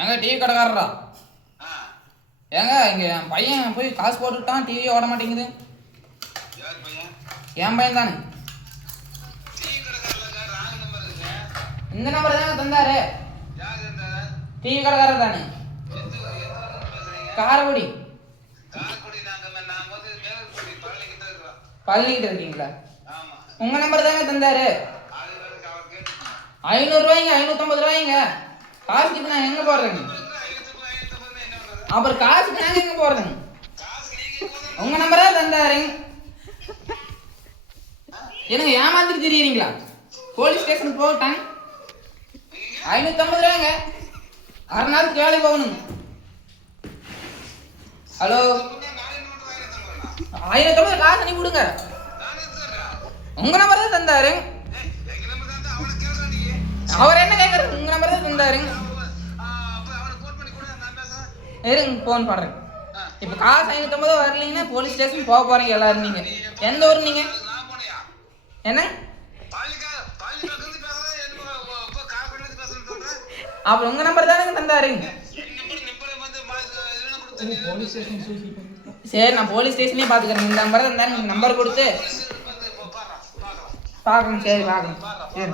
ஏங்க டிவி கடைக்காரரா? ஏங்க இங்க என் பையன் போய் காசு போட்டுட்டான், டிவி ஓட மாட்டேங்குது. என் பையன் தானே. இந்த நம்பர் தானே தந்தாரு. டிவி கடைக்காரர் தானே. காரக்குடி. பழனிக்கிட்ட இருக்கீங்களா? உங்க நம்பர் தானே தந்தாரு. 500 ரூபாய்ங்க, 550 ரூபாய்ங்க. காசுக்கு நான் எங்க போடுறேங்க? அப்புறம் காசுக்கு நாங்க எங்க போறதுங்க? உங்க நம்பரா தந்தாரு. என்னங்க ஏமாந்துட்டு தெரியுறீங்களா? போலீஸ் ஸ்டேஷனுக்கு போகட்டாங்க. 550 ரூபாய்ங்க. 6 நாளுக்கு வேலை போகணுங்க. ஹலோ, 550 காசு நீ கொடுங்க. உங்க நம்பர் தான் தந்தாரு. அவர் என்ன கேட்கறது? உங்க நம்பர் தான் தந்தாரு. இருங்க, போன் பாடுறேன். இப்ப காசு 550 வரலீங்கன்னா போலீஸ் ஸ்டேஷன் போக போறீங்க எல்லாரும். நீங்க எந்த ஊர்? நீங்க என்ன? அப்புறம் உங்க நம்பர் தானே தந்தாரு. சரி, நான் போலீஸ் ஸ்டேஷனே பாத்துக்கிறேன். இந்த நம்பர் தான் தந்தாரு. நம்பர் கொடுத்து பாக்கணும். சரி, பாக்கணும். சரி.